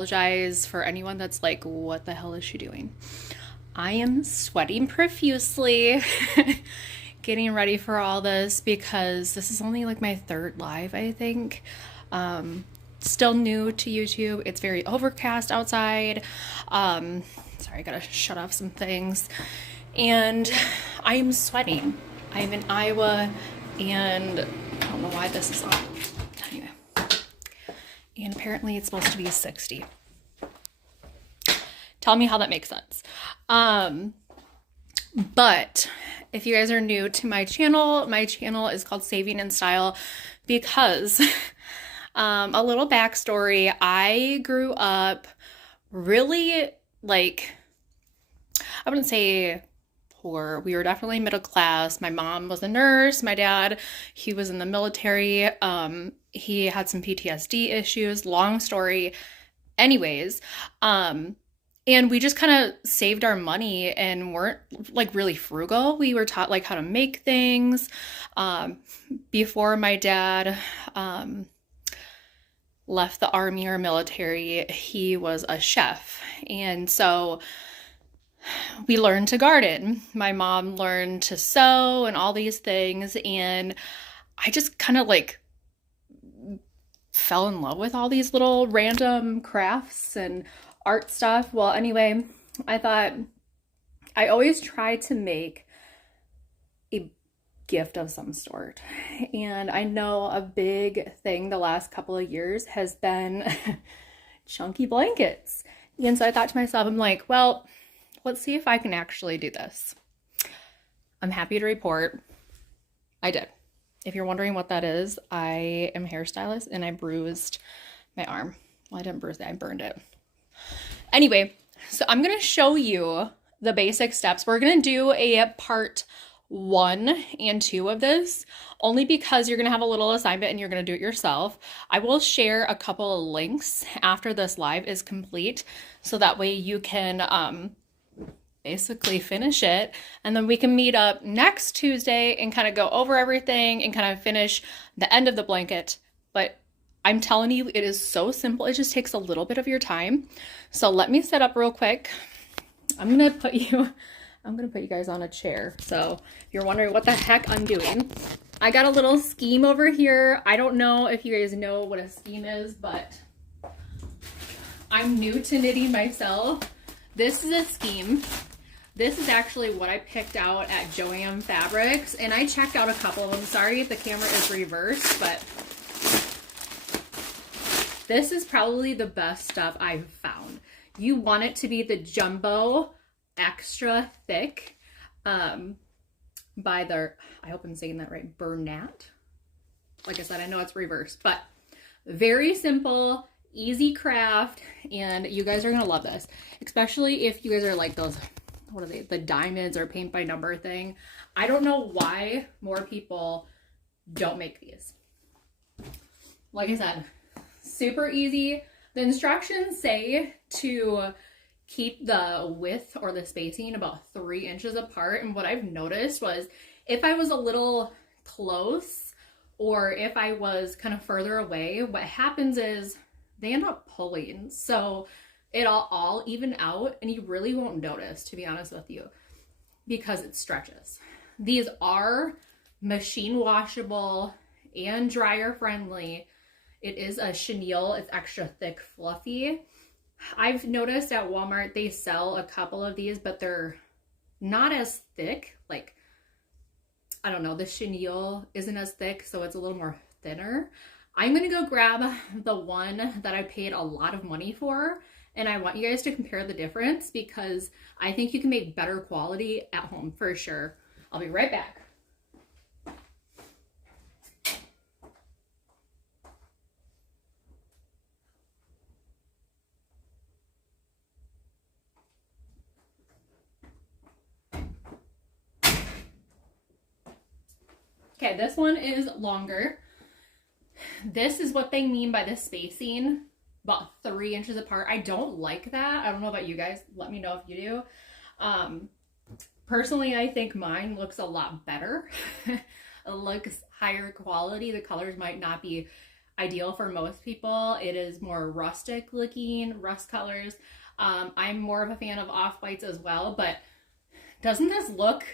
Apologize for anyone that's like, what the hell is she doing? I am sweating profusely getting ready for all this because this is only like my third live, I think. Still new to YouTube. It's very overcast outside. Sorry, I gotta shut off some things. And I am sweating. I'm in Iowa and I don't know why this is on. Anyway. And apparently it's supposed to be 60. Tell me how that makes sense. But if you guys are new to my channel is called Saving in Style because a little backstory, I grew up really like, I wouldn't say poor. We were definitely middle class. My mom was a nurse. My dad, he was in the military. He had some PTSD issues. Long story. Anyways, and we just kind of saved our money and weren't like really frugal. We were taught like how to make things. Before my dad left the army or military, he was a chef. And so we learned to garden. My mom learned to sew and all these things. And I just kind of like fell in love with all these little random crafts and art stuff. Well, anyway, I thought I always try to make a gift of some sort. And I know a big thing the last couple of years has been chunky blankets. And so I thought to myself, I'm like, well, let's see if I can actually do this. I'm happy to report I did. If you're wondering what that is, I am a hairstylist and I bruised my arm. Well, I didn't bruise it, I burned it. Anyway, so I'm going to show you the basic steps. We're going to do a part 1 and 2 of this, only because you're going to have a little assignment and you're going to do it yourself. I will share a couple of links after this live is complete, so that way you can basically finish it, and then we can meet up next Tuesday and kind of go over everything and kind of finish the end of the blanket. But I'm telling you, it is so simple. It just takes a little bit of your time. So let me set up real quick. I'm gonna put you guys on a chair. So if you're wondering what the heck I'm doing, I got a little scheme over here. I don't know if you guys know what a scheme is, but I'm new to knitting myself. This is a scheme. This is actually what I picked out at Joann Fabrics, and I checked out a couple of them. Sorry if the camera is reversed, but this is probably the best stuff I've found. You want it to be the jumbo extra thick by the, I hope I'm saying that right, Bernat. Like I said, I know it's reversed, but very simple, easy craft, and you guys are gonna love this, especially if you guys are like those, what are they, the diamonds or paint by number thing. I don't know why more people don't make these. Like I said, super easy. The instructions say to keep the width or the spacing about 3 inches apart. And what I've noticed was if I was a little close or if I was kind of further away, what happens is they end up pulling. So it'll all even out and you really won't notice, to be honest with you, because it stretches. These are machine washable and dryer friendly. It is a chenille. It's extra thick, fluffy. I've noticed at Walmart they sell a couple of these, but they're not as thick. Like, I don't know, the chenille isn't as thick, so it's a little more thinner. I'm gonna go grab the one that I paid a lot of money for, and I want you guys to compare the difference because I think you can make better quality at home for sure. I'll be right back. Okay, this one is longer. This is what they mean by the spacing, about 3 inches apart. I don't like that. I don't know about you guys. Let me know if you do. Personally, I think mine looks a lot better. It looks higher quality. The colors might not be ideal for most people. It is more rustic looking, rust colors. I'm more of a fan of off-whites as well, but doesn't this look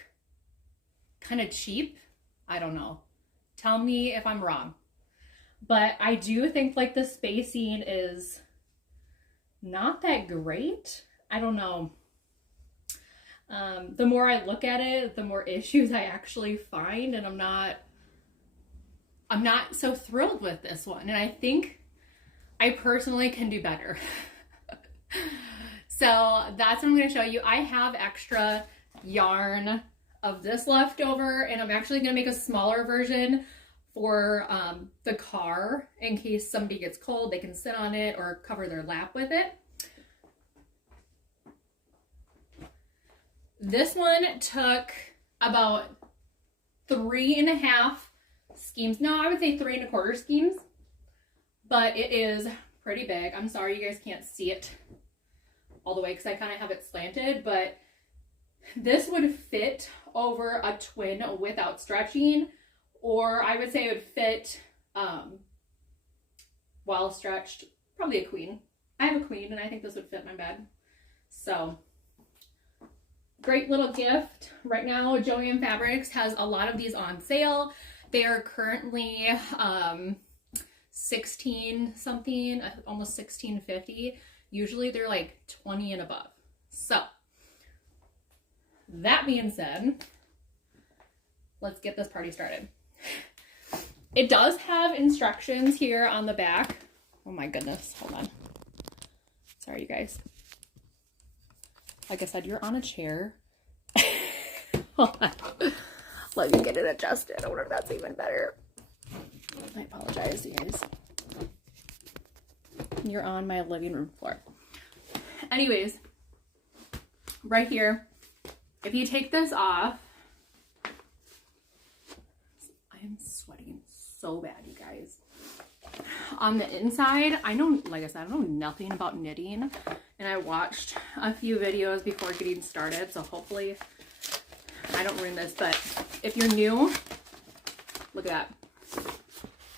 kind of cheap? I don't know. Tell me if I'm wrong. But I do think like the spacing is not that great. I don't know. The more I look at it, the more issues I actually find, and I'm not so thrilled with this one. And I think I personally can do better. So that's what I'm going to show you. I have extra yarn of this left over, and I'm actually going to make a smaller version for the car in case somebody gets cold. They can sit on it or cover their lap with it. This one took about 3.5 skeins. No, I would say 3.25 skeins, but it is pretty big. I'm sorry you guys can't see it all the way because I kind of have it slanted, but this would fit over a twin without stretching, or I would say it would fit well stretched, probably a queen. I have a queen and I think this would fit my bed. So great little gift. Right now Joann Fabrics has a lot of these on sale. They are currently 16 something, almost $16.50. Usually they're like 20 and above. So that being said, let's get this party started. It does have instructions here on the back. Oh my goodness, hold on. Sorry, you guys. Like I said, you're on a chair. Hold on. Let me get it adjusted. I wonder if that's even better. I apologize, you guys. You're on my living room floor. Anyways, right here, if you take this off, I am sweating so bad, you guys. On the inside, I know, like I said, I know nothing about knitting, and I watched a few videos before getting started, so hopefully I don't ruin this, but if you're new, look at that.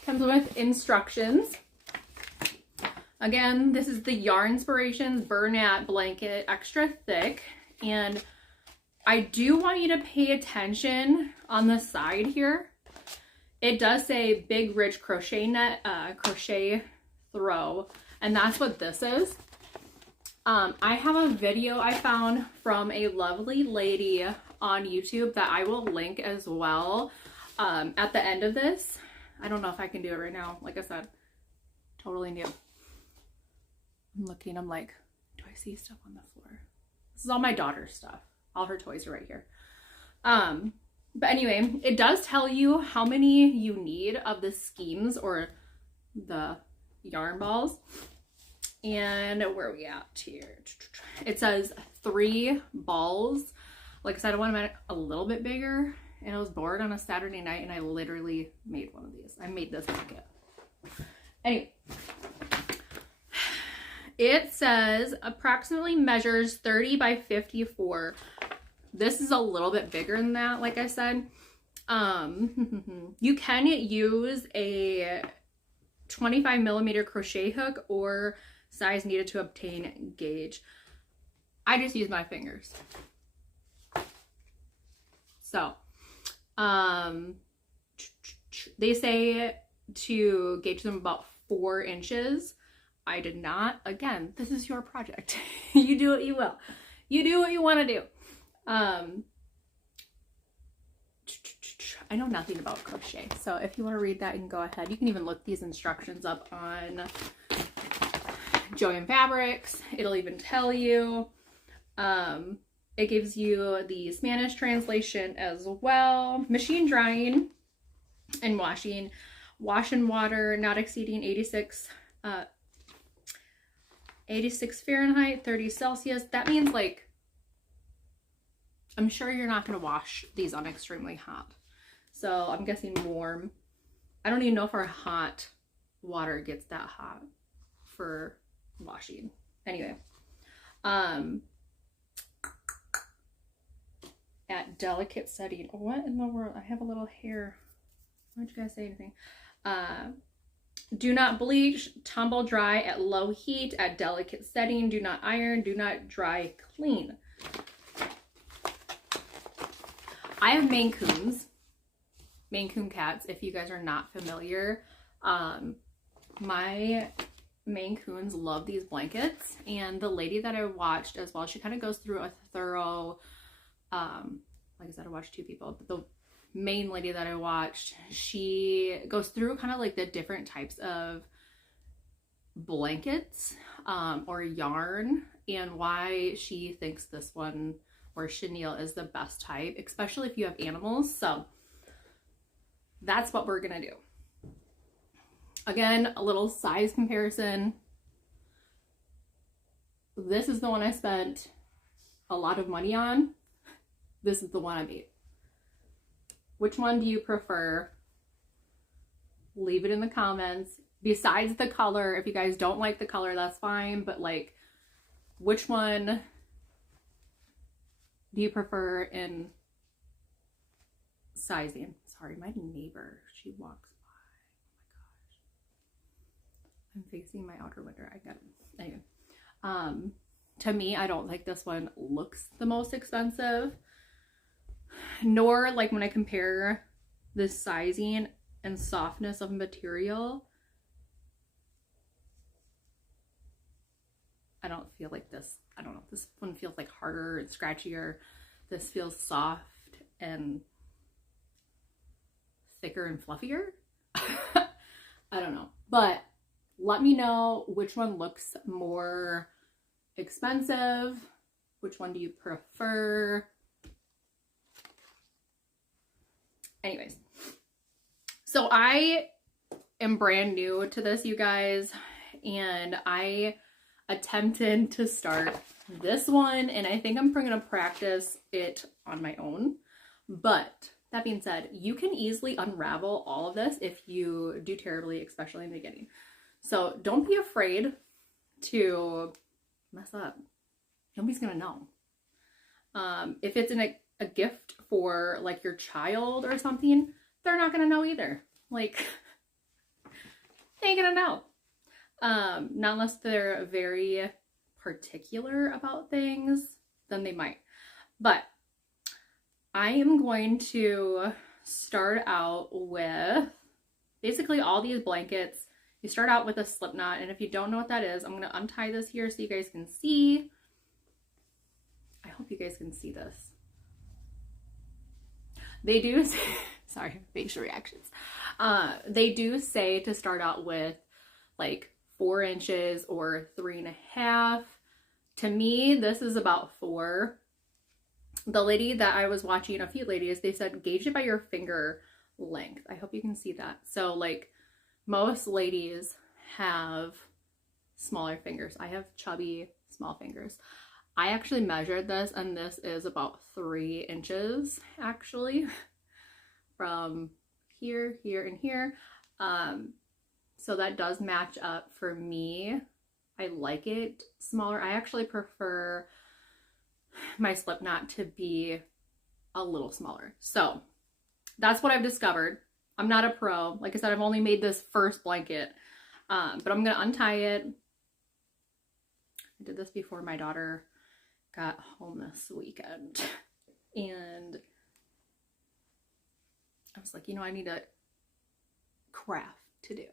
Comes with instructions. Again, this is the Yarn Inspirations Bernat Blanket Extra Thick, and I do want you to pay attention on the side here. It does say big rich crochet net, crochet throw, and that's what this is. I have a video I found from a lovely lady on YouTube that I will link as well at the end of this. I don't know if I can do it right now. Like I said, totally new. I'm looking, I'm like, do I see stuff on the floor? This is all my daughter's stuff. All her toys are right here. But anyway, it does tell you how many you need of the skeins or the yarn balls. And where are we at here? It says 3 balls. Like I said, I wanted it a little bit bigger, and I was bored on a Saturday night, and I literally made one of these. I made this bucket. Anyway, it says approximately measures 30 by 54. This is a little bit bigger than that, like I said. You can use a 25 millimeter crochet hook or size needed to obtain gauge. I just use my fingers. So, they say to gauge them about 4 inches. I did not. Again, this is your project. You do what you will. You do what you want to do. I know nothing about crochet, so if you want to read that, you can go ahead. You can even look these instructions up on Joann Fabrics. It'll even tell you. It gives you the Spanish translation as well. Machine drying and washing. Wash in water not exceeding 86 Fahrenheit, 30 Celsius. That means, like, I'm sure you're not going to wash these on extremely hot. So I'm guessing warm. I don't even know if our hot water gets that hot for washing. Anyway, at delicate setting. What in the world? I have a little hair. Why don't you guys say anything? Do not bleach, tumble dry at low heat, at delicate setting, do not iron, do not dry clean. I have Maine Coons, Maine Coon cats, if you guys are not familiar. My Maine Coons love these blankets, and the lady that I watched as well, she kind of goes through a thorough, like I said, I watched two people, but the main lady that I watched, she goes through kind of like the different types of blankets or yarn, and why she thinks this one or chenille is the best type, especially if you have animals. So that's what we're gonna do. Again, a little size comparison. This is the one I spent a lot of money on. This is the one I made. Which one do you prefer? Leave it in the comments. Besides the color, if you guys don't like the color, that's fine. But like, which one do you prefer in sizing? Sorry, my neighbor, she walks by. Oh my gosh. I'm facing my outer window. I got it. Anyway. To me, I don't think this one looks the most expensive. Nor like when I compare the sizing and softness of material, I don't feel like this. I don't know. This one feels like harder and scratchier. This feels soft and thicker and fluffier. I don't know. But let me know which one looks more expensive. Which one do you prefer? Anyways, so I am brand new to this, you guys, and I attempted to start this one, and I think I'm going to practice it on my own. But that being said, you can easily unravel all of this if you do terribly, especially in the beginning. So don't be afraid to mess up. Nobody's going to know. If it's in a gift for like your child or something, they're not gonna know either. Like, they ain't gonna know. Not unless they're very particular about things, then they might. But I am going to start out with basically all these blankets. You start out with a slip knot, and if you don't know what that is, I'm gonna untie this here so you guys can see. I hope you guys can see this. They do say, sorry, facial reactions. They do say to start out with like 4 inches or 3.5. To me, this is about 4. The lady that I was watching, a few ladies, they said gauge it by your finger length. I hope you can see that. So like most ladies have smaller fingers. I have chubby, small fingers. I actually measured this, and this is about 3 inches actually from here, here, and here. So that does match up for me. I like it smaller. I actually prefer my slip knot to be a little smaller. So that's what I've discovered. I'm not a pro. Like I said, I've only made this first blanket, but I'm gonna untie it. I did this before my daughter got home this weekend, and I was like, you know, I need a craft to do,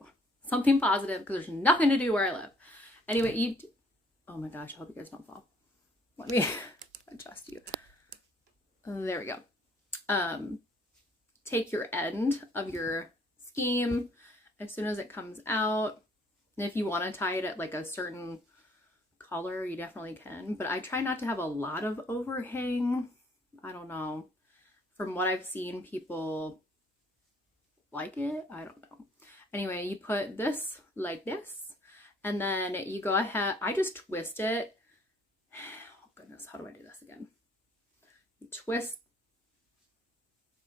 something positive, because there's nothing to do where I live. Anyway, oh my gosh, I hope you guys don't fall. Let me adjust you. There we go. Take your end of your scheme as soon as it comes out, and if you want to tie it at like a certain color, you definitely can, but I try not to have a lot of overhang. I don't know, from what I've seen, people like it. I don't know. Anyway, you put this like this, and then you go ahead, I just twist it. Oh goodness, how do I do this again? You twist.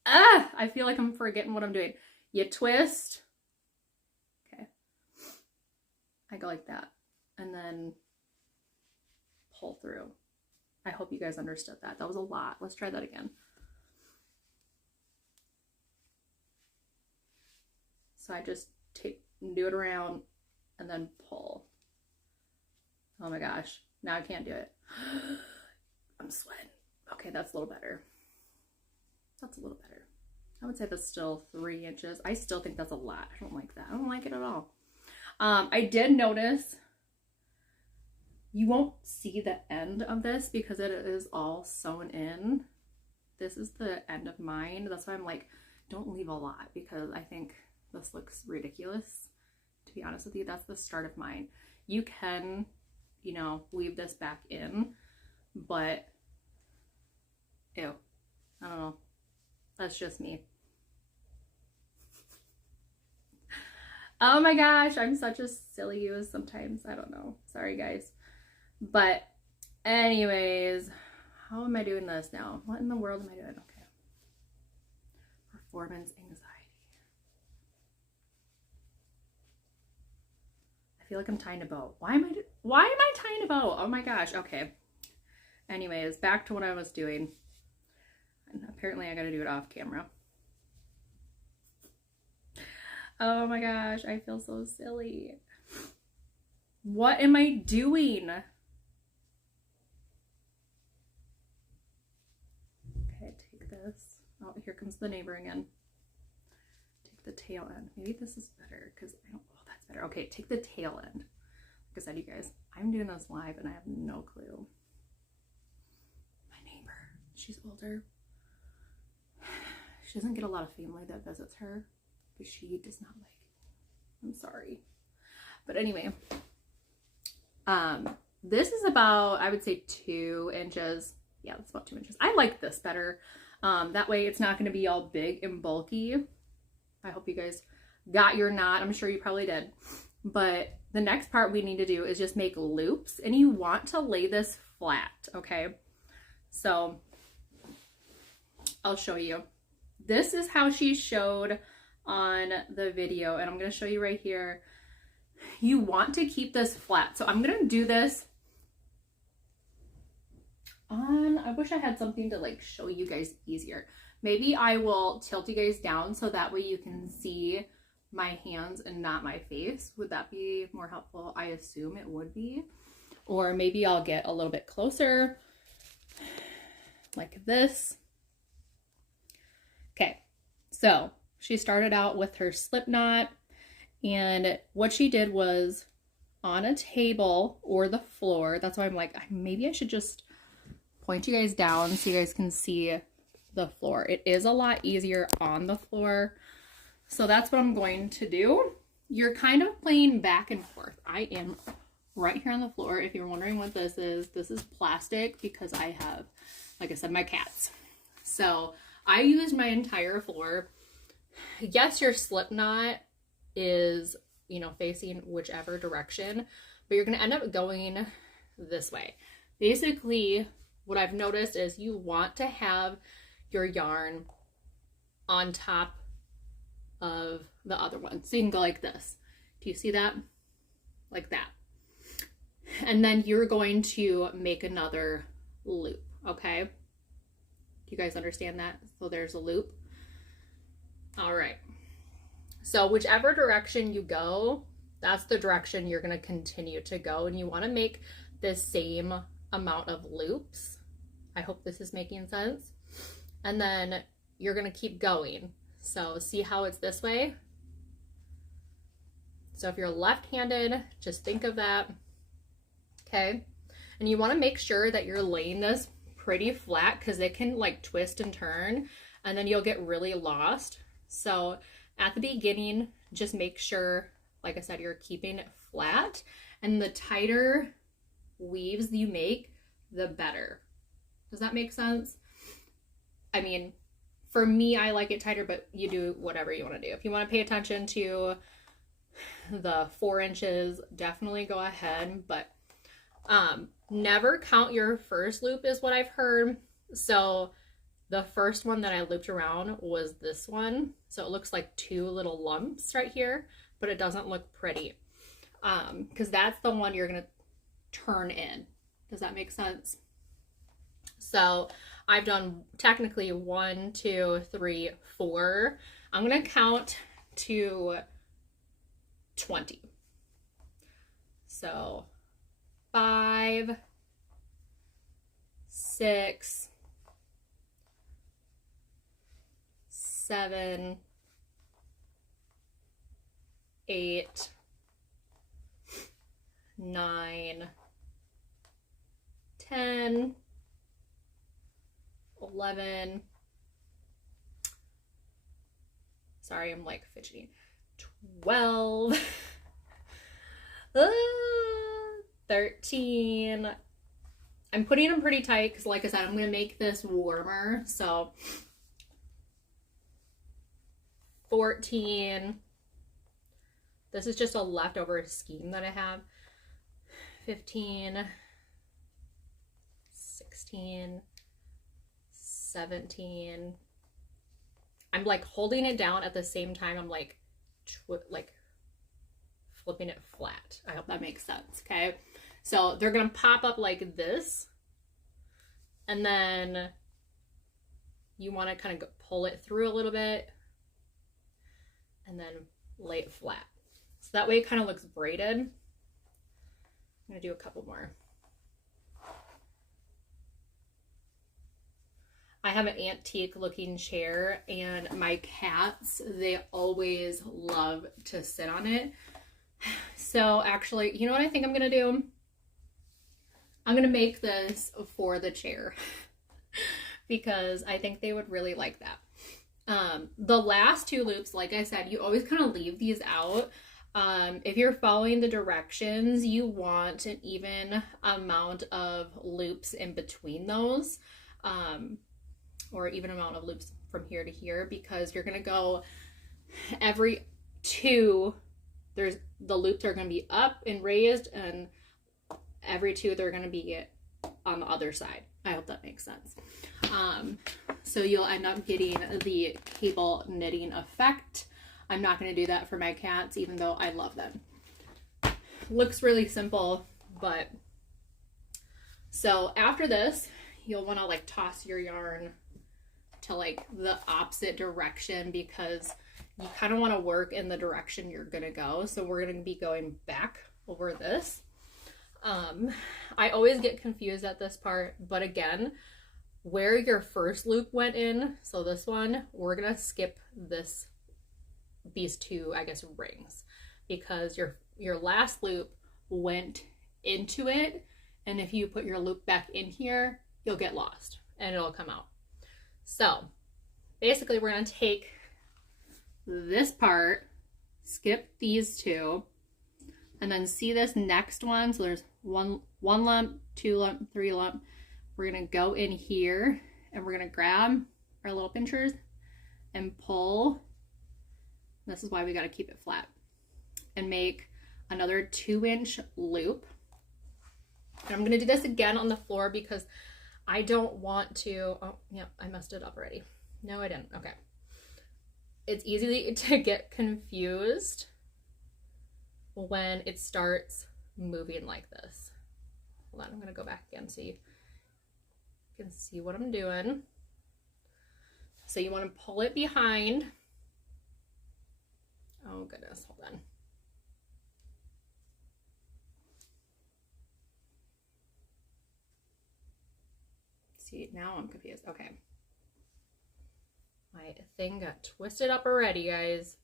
I feel like I'm forgetting what I'm doing. You twist. Okay, I go like that, and then pull through. I hope you guys understood that. That was a lot. Let's try that again. So I just do it around, and then pull. Oh my gosh, now I can't do it. I'm sweating. Okay, that's a little better. That's a little better. I would say that's still 3 inches. I still think that's a lot. I don't like that. I don't like it at all. I did notice you won't see the end of this because it is all sewn in. This is the end of mine. That's why I'm like, don't leave a lot because I think this looks ridiculous. To be honest with you, that's the start of mine. You can, you know, weave this back in, but ew, I don't know. That's just me. Oh my gosh, I'm such a silly goose sometimes. I don't know. Sorry, guys. But anyways, how am I doing this now? What in the world am I doing? Okay. Performance anxiety. I feel like I'm tying a bow. Why am I tying a bow? Oh my gosh. Okay. Anyways, back to what I was doing. And apparently I gotta do it off camera. Oh my gosh, I feel so silly. What am I doing? Okay, take this. Oh, here comes the neighbor again. Take the tail end. Maybe this is better because I don't, oh, that's better. Okay, take the tail end. Like I said, you guys, I'm doing this live and I have no clue. My neighbor, she's older. She doesn't get a lot of family that visits her, but she does not like it. I'm sorry. But anyway, this is about, I would say 2 inches. Yeah, that's about 2 inches. I like this better. That way it's not going to be all big and bulky. I hope you guys got your knot. I'm sure you probably did. But the next part we need to do is just make loops, and you want to lay this flat, okay? So I'll show you. This is how she showed on the video, and I'm going to show you right here. You want to keep this flat. So I'm going to do this on, I wish I had something to like show you guys easier. Maybe I will tilt you guys down so that way you can see my hands and not my face. Would that be more helpful? I assume it would be. Or maybe I'll get a little bit closer like this. Okay, so she started out with her slip knot, and what she did was on a table or the floor. That's why I'm like, maybe I should just point you guys down so you guys can see the floor. It is a lot easier on the floor. So that's what I'm going to do. You're kind of playing back and forth. I am right here on the floor. If you're wondering what this is plastic because I have, like I said, my cats. So I used my entire floor. Yes, your slip knot is, you know, facing whichever direction, but you're going to end up going this way. Basically, what I've noticed is you want to have your yarn on top of the other one. So you can go like this. Do you see that? Like that. And then you're going to make another loop, okay? Do you guys understand that? So there's a loop. All right. So whichever direction you go, that's the direction you're going to continue to go. And you want to make the same amount of loops. I hope this is making sense. And then you're going to keep going. So see how it's this way? So if you're left-handed, just think of that. Okay. And you want to make sure that you're laying this pretty flat because it can like twist and turn and then you'll get really lost. So at the beginning, just make sure, like I said, you're keeping it flat, and the tighter weaves you make, the better. Does that make sense? I mean, for me, I like it tighter, but you do whatever you want to do. If you want to pay attention to the 4 inches, definitely go ahead, but never count your first loop is what I've heard. So the first one that I looped around was this one. So it looks like 2 little lumps right here, but it doesn't look pretty because that's the one you're going to turn in. Does that make sense? So I've done technically 1, 2, 3, 4. I'm going to count to 20. So 5, 6, 7, 8, 9, 10, 11. Sorry, I'm like fidgeting. 12, 13. I'm putting them pretty tight because, like I said, I'm going to make this warmer. So 14. This is just a leftover skein that I have. 15, 16, 17. I'm like holding it down at the same time. I'm like flipping it flat. I hope that makes sense. Okay. So they're going to pop up like this. And then you want to kind of pull it through a little bit and then lay it flat. So that way it kind of looks braided. I'm going to do a couple more. I have an antique looking chair, and my cats, they always love to sit on it. So actually, you know what I think I'm going to do? I'm going to make this for the chair because I think they would really like that. The last 2 loops, like I said, you always kind of leave these out. If you're following the directions, you want an even amount of loops in between those, or even amount of loops from here to here, because you're going to go every 2, the loops are going to be up and raised, and every 2 they're going to be on the other side. I hope that makes sense. So you'll end up getting the cable knitting effect. I'm not going to do that for my cats, even though I love them. Looks really simple, but so after this, you'll want to like toss your yarn to like the opposite direction, because you kind of want to work in the direction you're going to go. So we're going to be going back over this. I always get confused at this part, but again, where your first loop went in, so this one, we're going to skip these 2, I guess, rings, because your last loop went into it, and if you put your loop back in here, you'll get lost and it'll come out. So basically we're going to take this part, skip these 2, and then see this next one. So there's one lump, 2 lump, 3 lump. We're going to go in here and we're going to grab our little pinchers and pull. This is why we got to keep it flat, and make another 2-inch loop. And I'm going to do this again on the floor because I don't want to, oh yeah, I messed it up already. No, I didn't. Okay. It's easy to get confused when it starts moving like this. Hold on, I'm going to go back again so you can see what I'm doing. So you want to pull it behind. Oh goodness, hold on. See, now I'm confused. Okay. My thing got twisted up already, guys.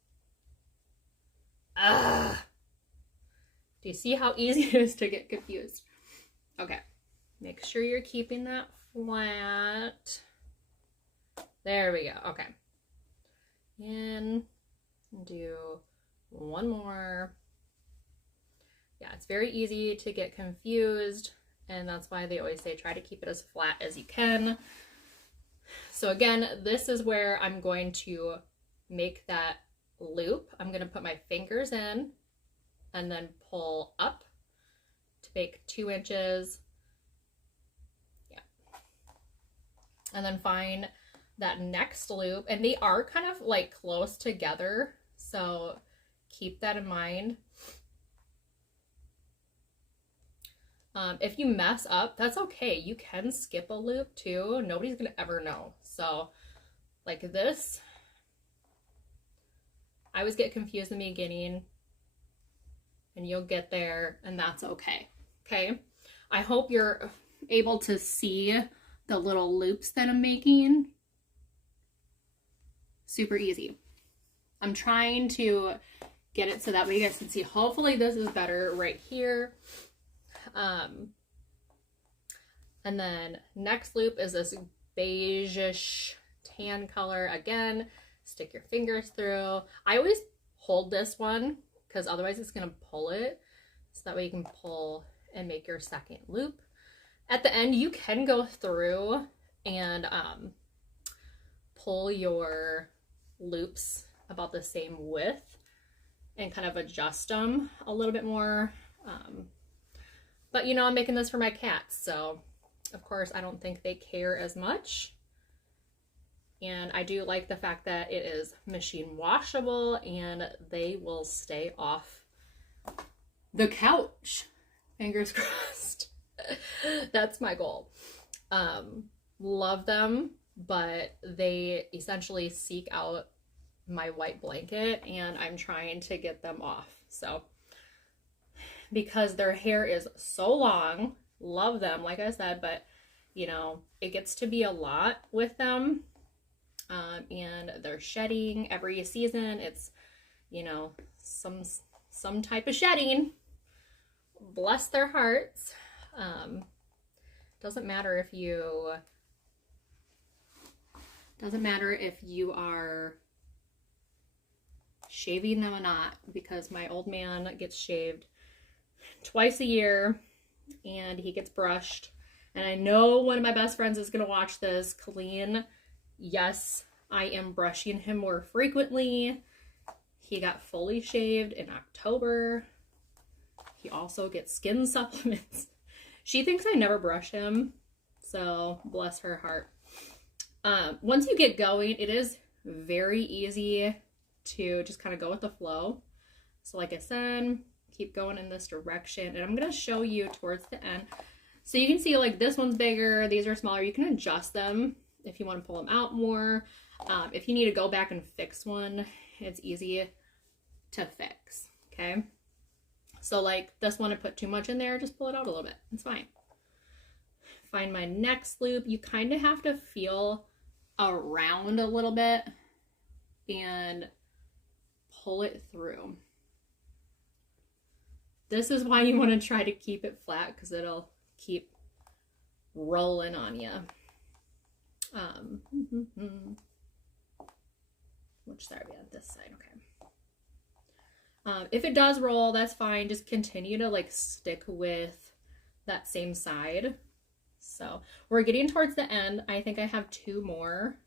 Ugh. Do you see how easy it is to get confused? Okay. Make sure you're keeping that flat. There we go. Okay. And do one more. Yeah, it's very easy to get confused, and that's why they always say try to keep it as flat as you can. So again, this is where I'm going to make that loop. I'm going to put my fingers in and then pull up to make 2 inches. Yeah. And then find that next loop, and they are kind of like close together, so keep that in mind. If you mess up, that's okay. You can skip a loop too. Nobody's gonna ever know. So like this, I always get confused in the beginning. and you'll get there, and that's okay. Okay? I hope you're able to see the little loops that I'm making. Super easy. I'm trying to get it so that way you guys can see. Hopefully this is better right here. And then next loop is this beige-ish tan color. Again, stick your fingers through. I always hold this one because otherwise it's going to pull it. So that way you can pull and make your second loop. At the end, you can go through and pull your loops about the same width and kind of adjust them a little bit more. But you know, I'm making this for my cats, so of course I don't think they care as much. And I do like the fact that it is machine washable and they will stay off the couch. Fingers crossed. That's my goal. Love them, but they essentially seek out my white blanket and I'm trying to get them off. So, because their hair is so long, love them, like I said, but you know, it gets to be a lot with them. And they're shedding every season. It's, you know, some type of shedding. Bless their hearts. Doesn't matter if you are shaving them or not, because my old man gets shaved twice a year and he gets brushed. And I know one of my best friends is going to watch this. Colleen, yes, I am brushing him more frequently. He got fully shaved in October. He also gets skin supplements. She thinks I never brush him, so bless her heart. Once you get going, it is very easy to just kind of go with the flow. So like I said, keep going in this direction, and I'm going to show you towards the end. So you can see like this one's bigger, these are smaller. You can adjust them if you want to pull them out more. If you need to go back and fix one, it's easy to fix, okay? So like this one, I put too much in there, just pull it out a little bit. It's fine. Find my next loop. You kind of have to feel around a little bit and pull it through. This is why you want to try to keep it flat, because it'll keep rolling on you. Which side are we on? This side, okay. If it does roll, that's fine. Just continue to like stick with that same side. So we're getting towards the end. I think I have 2 more,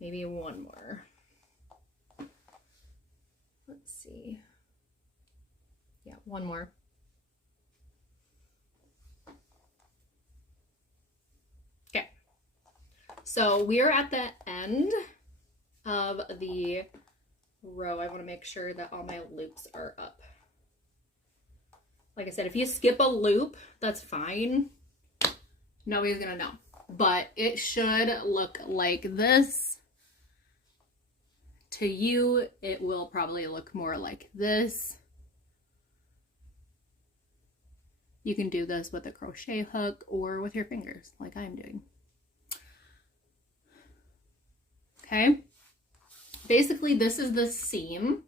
maybe 1 more. Let's see. Yeah, 1 more. Okay. So we are at the end of the row. I want to make sure that all my loops are up. Like I said, if you skip a loop, that's fine. Nobody's gonna know. But it should look like this. To you, it will probably look more like this. You can do this with a crochet hook or with your fingers, like I'm doing. Okay. Basically, this is the seam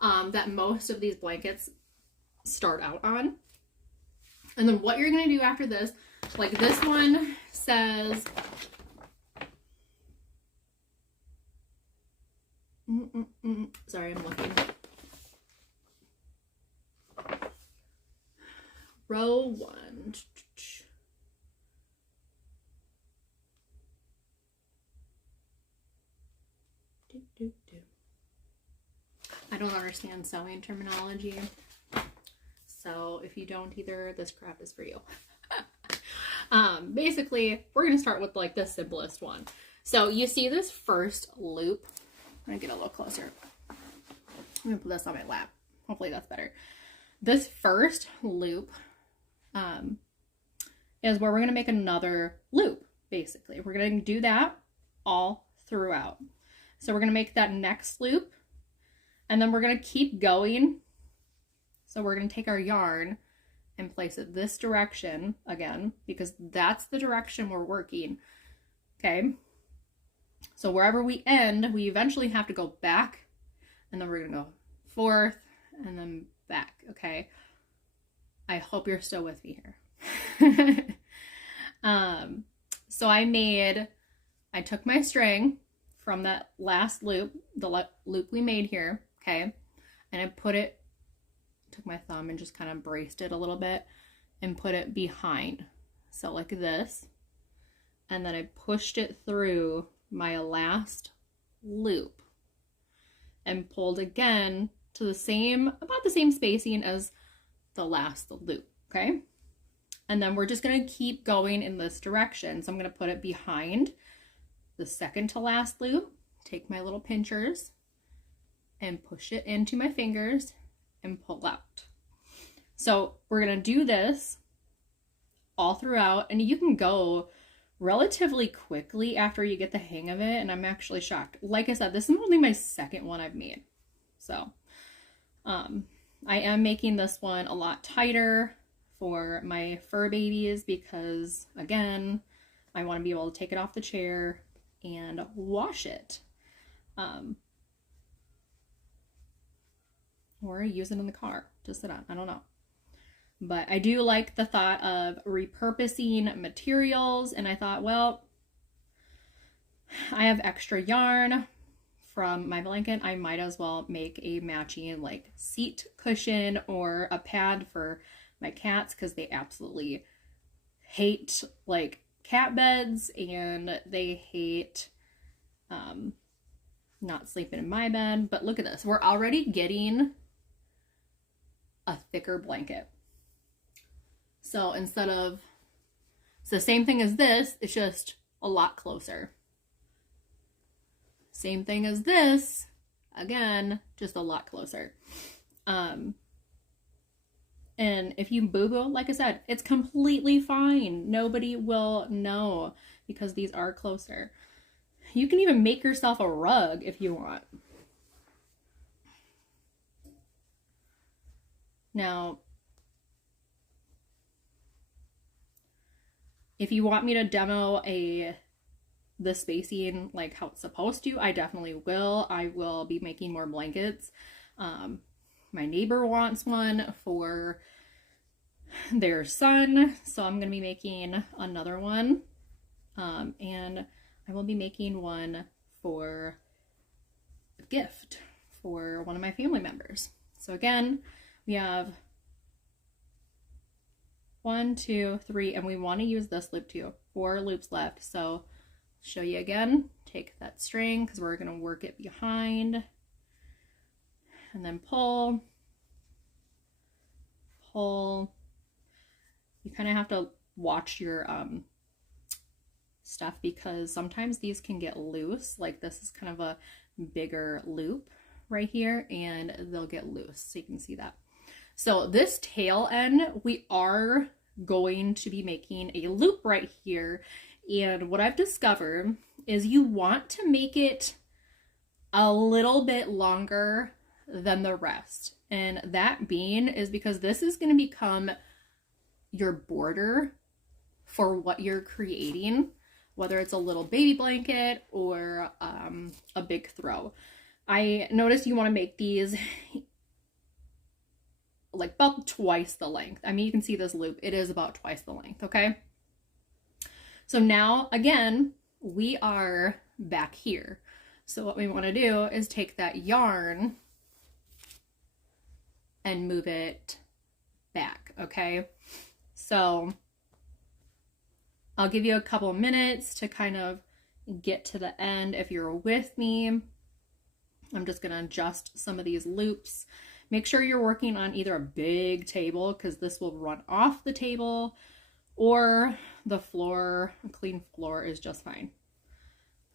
that most of these blankets start out on. And then what you're going to do after this, like this one says, sorry, I'm looking. Row 1. I don't understand sewing terminology, so if you don't either, this crap is for you. Basically, we're going to start with like the simplest one. So you see this first loop. I'm going to get a little closer. I'm going to put this on my lap. Hopefully that's better. This first loop is where we're going to make another loop, basically. We're going to do that all throughout. So we're going to make that next loop, and then we're going to keep going So we're going to take our yarn and place it this direction again, because that's the direction we're working. Okay. So wherever we end, we eventually have to go back, and then we're going to go forth and then back. Okay. I hope you're still with me here. So I took my string from that last loop, the loop we made here. Okay. And I took my thumb and just kind of braced it a little bit and put it behind. So like this. And then I pushed it through my last loop and pulled again to about the same spacing as the last loop. Okay. And then we're just going to keep going in this direction. So I'm going to put it behind the second to last loop, take my little pinchers and push it into my fingers and pull out. So we're going to do this all throughout, and you can go relatively quickly after you get the hang of it, and I'm actually shocked. Like I said, this is only my second one I've made. So I am making this one a lot tighter for my fur babies because, again, I want to be able to take it off the chair and wash it. Or use it in the car to sit on. I don't know. But I do like the thought of repurposing materials, and I thought, well, I have extra yarn from my blanket. I might as well make a matching like seat cushion or a pad for my cats, because they absolutely hate like cat beds, and they hate not sleeping in my bed. But look at this. We're already getting a thicker blanket. So it's the same thing as this, it's just a lot closer. Same thing as this, again, just a lot closer. And if you boo-boo, like I said, it's completely fine. Nobody will know because these are closer. You can even make yourself a rug if you want. Now, if you want me to demo the spacing like how it's supposed to, I definitely will. I will be making more blankets. My neighbor wants one for their son, so I'm going to be making another one. And I will be making one for a gift for one of my family members. So again, we have 1, 2, 3, and we want to use this loop too. 4 loops left. So show you again, take that string because we're going to work it behind, and then pull. You kind of have to watch your stuff because sometimes these can get loose. Like this is kind of a bigger loop right here, and they'll get loose, so you can see that. So this tail end, we are going to be making a loop right here. And what I've discovered is you want to make it a little bit longer than the rest. And that being is because this is going to become your border for what you're creating, whether it's a little baby blanket or a big throw. I noticed you want to make these like about twice the length. I mean, you can see this loop. It is about twice the length, okay? So now, again, we are back here. So what we want to do is take that yarn and move it back, okay? So I'll give you a couple minutes to kind of get to the end if you're with me. I'm just going to adjust some of these loops. Make sure you're working on either a big table because this will run off the table, or the floor. A clean floor is just fine.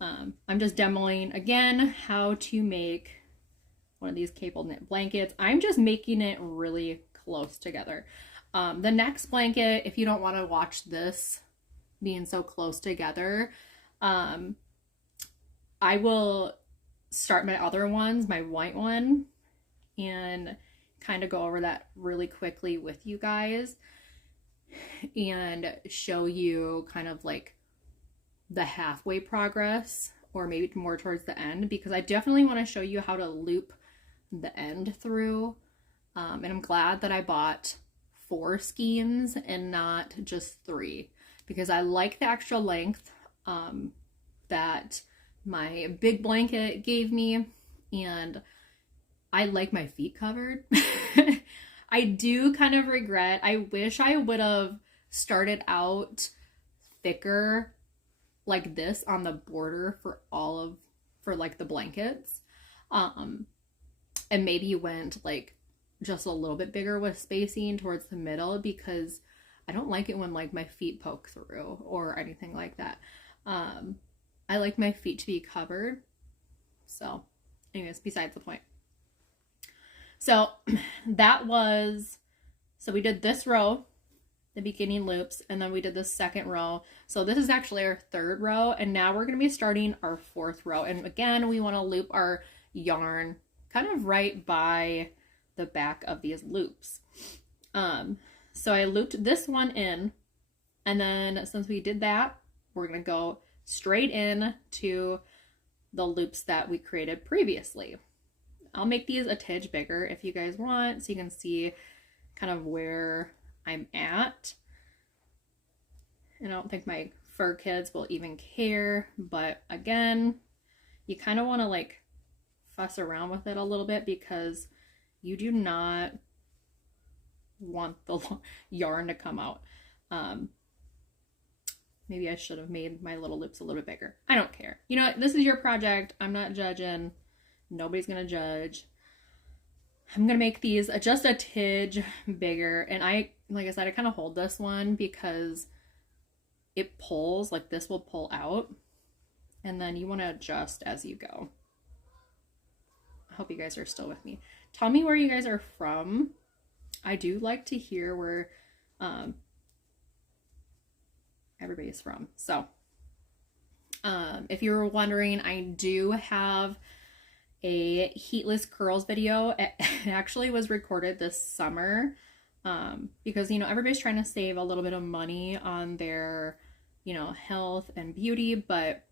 I'm just demoing again how to make one of these cable knit blankets. I'm just making it really close together. The next blanket, if you don't want to watch this being so close together, I will start my other ones, my white one, and kind of go over that really quickly with you guys and show you kind of like the halfway progress, or maybe more towards the end, because I definitely want to show you how to loop the end through. And I'm glad that I bought 4 skeins and not just 3, because I like the extra length that my big blanket gave me, and I like my feet covered. I do kind of regret, I wish I would have started out thicker like this on the border for like the blankets. And maybe went like just a little bit bigger with spacing towards the middle, because I don't like it when like my feet poke through or anything like that. I like my feet to be covered. So anyways, besides the point. So so we did this row, the beginning loops, and then we did the second row. So this is actually our 3rd row, and now we're going to be starting our 4th row. And again, we want to loop our yarn kind of right by the back of these loops. So I looped this one in, and then since we did that, we're going to go straight in to the loops that we created previously. I'll make these a tidge bigger if you guys want, so you can see kind of where I'm at. And I don't think my fur kids will even care, but again, you kind of want to like fuss around with it a little bit, because you do not want the yarn to come out. Maybe I should have made my little loops a little bit bigger. I don't care. You know what? This is your project. I'm not judging. Nobody's gonna judge. I'm gonna make these just a tidge bigger, and like I said, I kind of hold this one because it pulls, like this will pull out, and then you want to adjust as you go. I hope you guys are still with me. Tell me where you guys are from. I do like to hear where everybody's from. So if you were wondering, I do have a heatless curls video. It actually was recorded this summer because, you know, everybody's trying to save a little bit of money on their, you know, health and beauty, but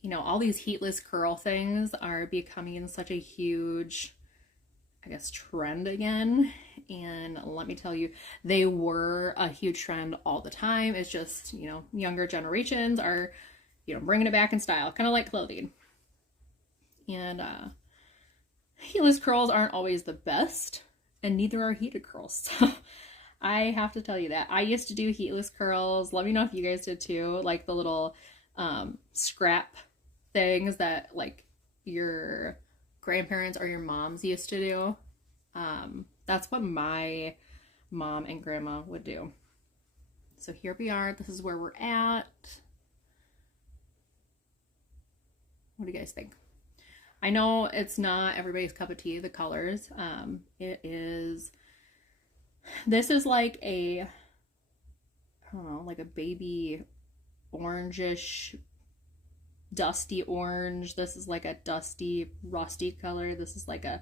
you know, all these heatless curl things are becoming such a huge, I guess, trend again. And let me tell you, they were a huge trend all the time. It's just, you know, younger generations are, you know, bringing it back in style, kind of like clothing. And heatless curls aren't always the best, and neither are heated curls. So I have to tell you that. I used to do heatless curls. Let me know if you guys did too, like the little scrap things that like your grandparents or your moms used to do. That's what my mom and grandma would do. So here we are. This is where we're at. What do you guys think? I know it's not everybody's cup of tea, the colors. This is like a, I don't know, like a baby orangish, dusty orange. This is like a dusty, rusty color. This is like a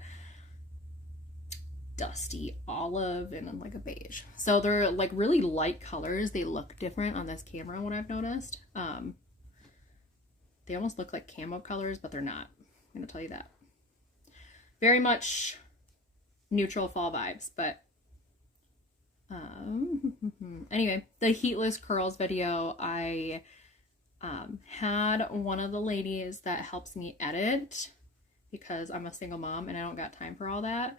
dusty olive, and then like a beige. So they're like really light colors. They look different on this camera, what I've noticed. They almost look like camo colors, but they're not. I'm gonna tell you that. Very much neutral fall vibes, but anyway, the heatless curls video, I had one of the ladies that helps me edit because I'm a single mom and I don't got time for all that,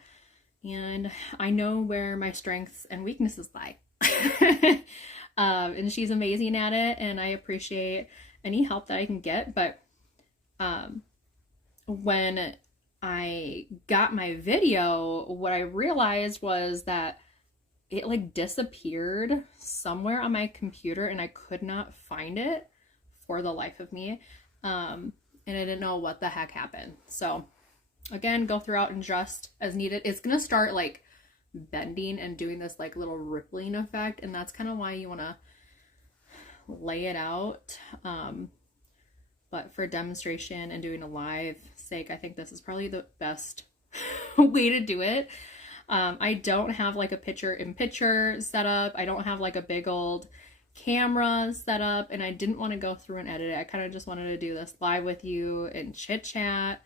and I know where my strengths and weaknesses lie. And she's amazing at it, and I appreciate any help that I can get. But when I got my video, what I realized was that it like disappeared somewhere on my computer and I could not find it for the life of me. And I didn't know what the heck happened. So again, go throughout and adjust as needed. It's gonna start like bending and doing this like little rippling effect, and that's kind of why you want to lay it out. But for demonstration and doing a live sake, I think this is probably the best way to do it. I don't have like a picture-in-picture setup. I don't have like a big old camera set up, and I didn't want to go through and edit it. I kind of just wanted to do this live with you and chit chat.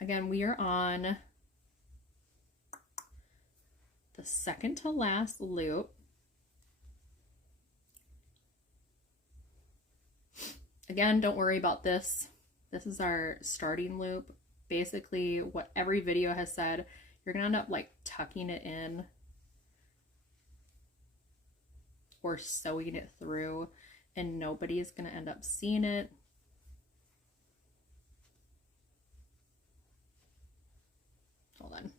Again, we are on the second to last loop. Again, don't worry about this. This is our starting loop. Basically, what every video has said, you're gonna end up like tucking it in or sewing it through, and nobody is gonna end up seeing it. Hold on.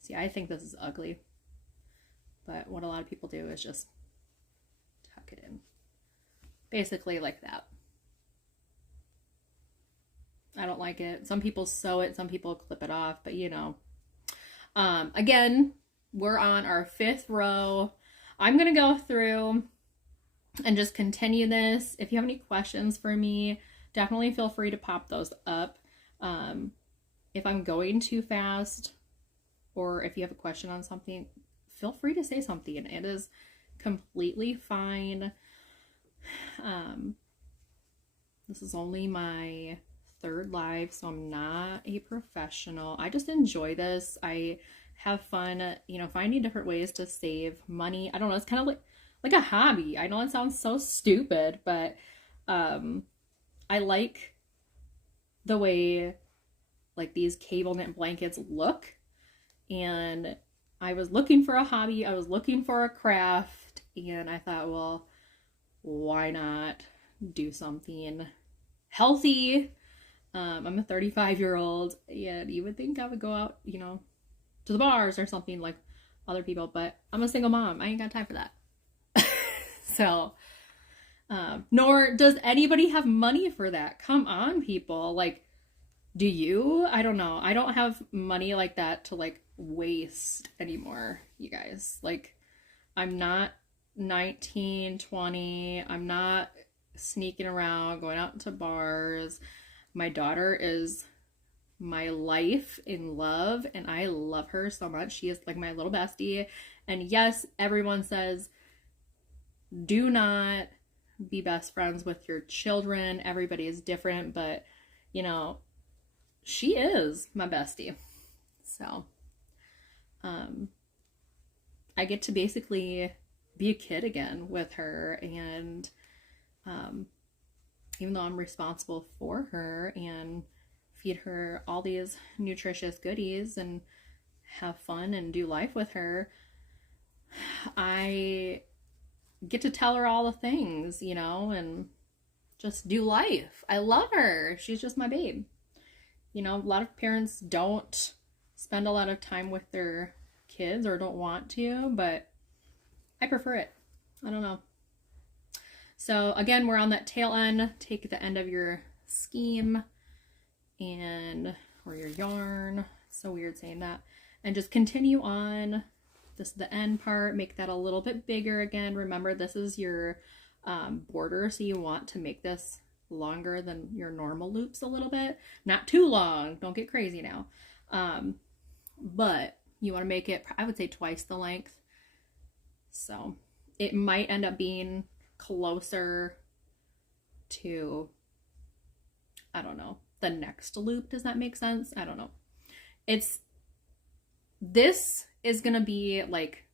See, I think this is ugly, but what a lot of people do is just tuck it in. Basically like that. I don't like it. Some people sew it, some people clip it off, but you know. Again, we're on our 5th row. I'm gonna go through and just continue this. If you have any questions for me, definitely feel free to pop those up. If I'm going too fast, or if you have a question on something, feel free to say something. It is completely fine. This is only my 3rd live, so I'm not a professional. I just enjoy this. I have fun, you know, finding different ways to save money. I don't know, it's kind of like a hobby. I know it sounds so stupid, but I like the way like these cable knit blankets look, and I was looking for a hobby, I was looking for a craft, and I thought, well, why not do something healthy? I'm a 35-year-old, and you would think I would go out, you know, to the bars or something like other people, but I'm a single mom. I ain't got time for that. So, nor does anybody have money for that. Come on, people. Like, do you? I don't know. I don't have money like that to like waste anymore, you guys. Like, I'm not 19, 20. I'm not sneaking around, going out to bars. My daughter is my life in love, and I love her so much. She is like my little bestie. And yes, everyone says, do not be best friends with your children. Everybody is different, but you know, she is my bestie. So, I get to basically be a kid again with her, and even though I'm responsible for her and feed her all these nutritious goodies and have fun and do life with her, I get to tell her all the things, you know, and just do life. I love her. She's just my babe. You know, a lot of parents don't spend a lot of time with their kids or don't want to, but I prefer it. I don't know. So again, we're on that tail end. Take the end of your skein and, or your yarn. It's so weird saying that. And just continue on. This is the end part. Make that a little bit bigger again. Remember, this is your border, so you want to make this longer than your normal loops a little bit. Not too long. Don't get crazy now. But you want to make it, I would say, twice the length. So it might end up being closer to, I don't know, the next loop. Does that make sense? I don't know. This is gonna be like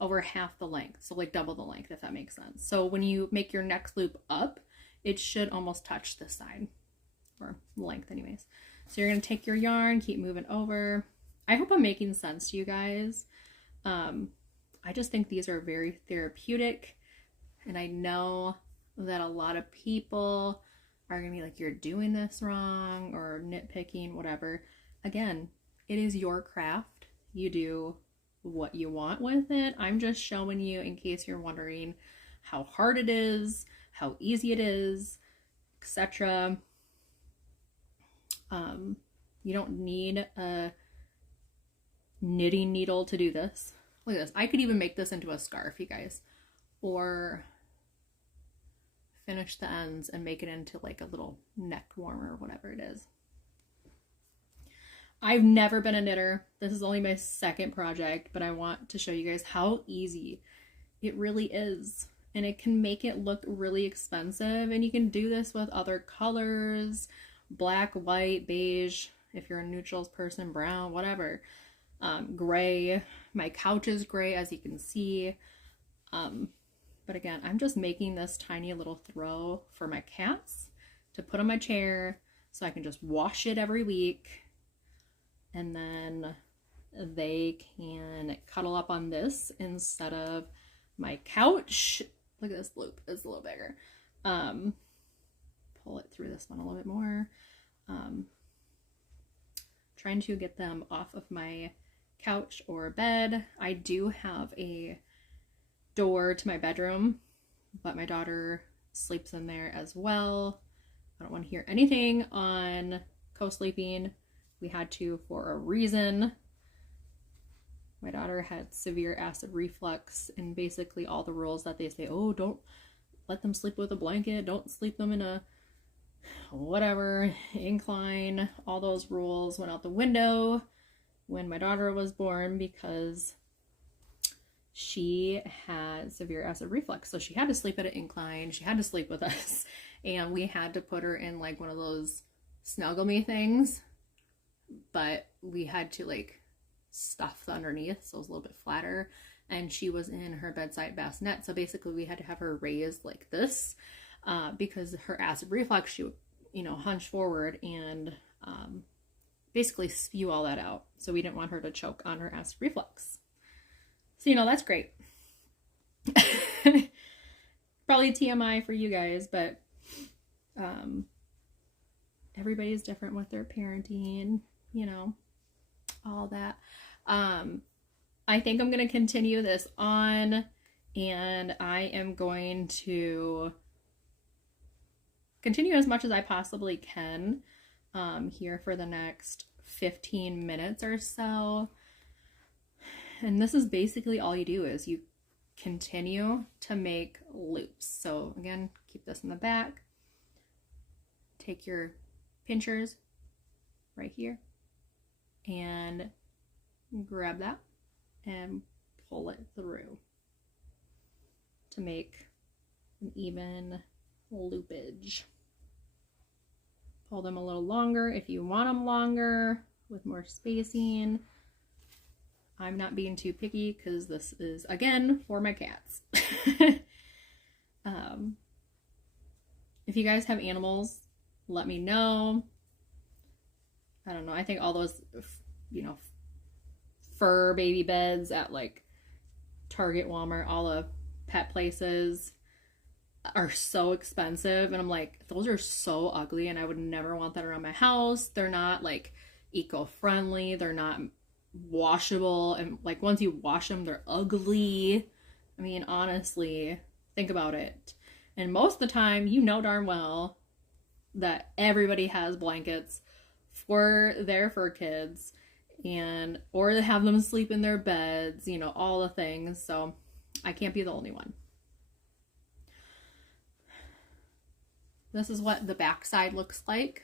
over half the length, so like double the length, if that makes sense. So when you make your next loop up, it should almost touch this side, or length anyways. So you're gonna take your yarn, keep moving over. I hope I'm making sense to you guys. I just think these are very therapeutic, and I know that a lot of people are gonna be like, you're doing this wrong, or nitpicking, whatever. Again, it is your craft. You do what you want with it. I'm just showing you, in case you're wondering, how hard it is, how easy it is, etc. You don't need a knitting needle to do this. Look at this. I could even make this into a scarf, you guys, or finish the ends and make it into like a little neck warmer or whatever it is. I've never been a knitter. This is only my second project, but I want to show you guys how easy it really is. And it can make it look really expensive. And you can do this with other colors, black, white, beige, if you're a neutrals person, brown, whatever. Gray. My couch is gray, as you can see. But again, I'm just making this tiny little throw for my cats to put on my chair so I can just wash it every week. And then they can cuddle up on this instead of my couch. Look at this loop, it's a little bigger. Pull it through this one a little bit more. Trying to get them off of my couch or bed. I do have a door to my bedroom, but my daughter sleeps in there as well. I don't want to hear anything on co-sleeping. We had to for a reason. My daughter had severe acid reflux, and basically all the rules that they say, oh, don't let them sleep with a blanket, don't sleep them in a whatever incline, all those rules went out the window when my daughter was born because she had severe acid reflux. So she had to sleep at an incline, she had to sleep with us, and we had to put her in like one of those snuggle me things, but we had to like stuff the underneath so it was a little bit flatter, and she was in her bedside bassinet, so basically we had to have her raised like this because her acid reflux, she would, you know, hunch forward and basically spew all that out, so we didn't want her to choke on her acid reflux. So, you know, that's great. Probably TMI for you guys, but everybody's different with their parenting, you know, all that. I think I'm going to continue this on, and I am going to continue as much as I possibly can here for the next 15 minutes or so. And this is basically all you do is you continue to make loops. So again, keep this in the back. Take your pinchers right here and grab that and pull it through to make an even loopage. Pull them a little longer if you want them longer with more spacing. I'm not being too picky because this is, again, for my cats. If you guys have animals, let me know. I don't know. I think all those, you know, fur baby beds at like Target, Walmart, all the pet places are so expensive. And I'm like, those are so ugly and I would never want that around my house. They're not like eco-friendly. They're not washable, and like once you wash them they're ugly. I mean, honestly, think about it. And most of the time, you know darn well that everybody has blankets for their fur kids, and or they have them sleep in their beds, you know, all the things. So I can't be the only one. This is what the back side looks like.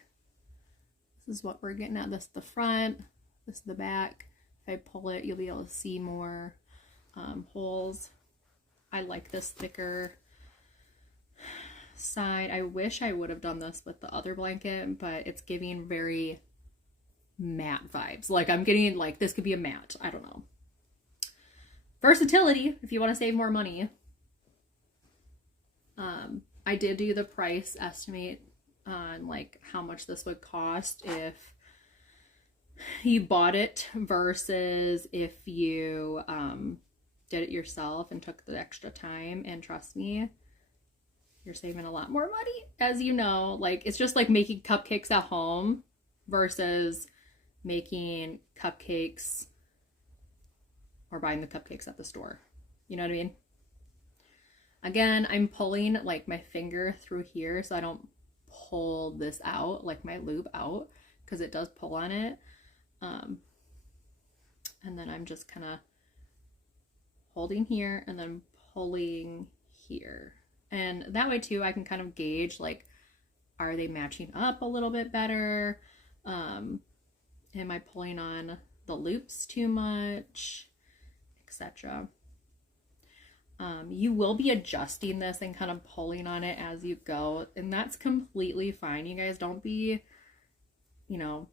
This is what we're getting at. This is the front, this is the back. If I pull it, you'll be able to see more holes. I like this thicker side. I wish I would have done this with the other blanket, but it's giving very matte vibes. Like I'm getting like this could be a matte. I don't know. Versatility, if you want to save more money. I did do the price estimate on like how much this would cost if you bought it versus if you did it yourself and took the extra time. And trust me, you're saving a lot more money. As you know, like it's just like making cupcakes at home versus making cupcakes or buying the cupcakes at the store. You know what I mean? Again, I'm pulling like my finger through here so I don't pull this out, like my loop out, because it does pull on it. And then I'm just kind of holding here and then pulling here. And that way too, I can kind of gauge like, are they matching up a little bit better? Am I pulling on the loops too much, etc.? You will be adjusting this and kind of pulling on it as you go, and that's completely fine. You guys don't be, you know,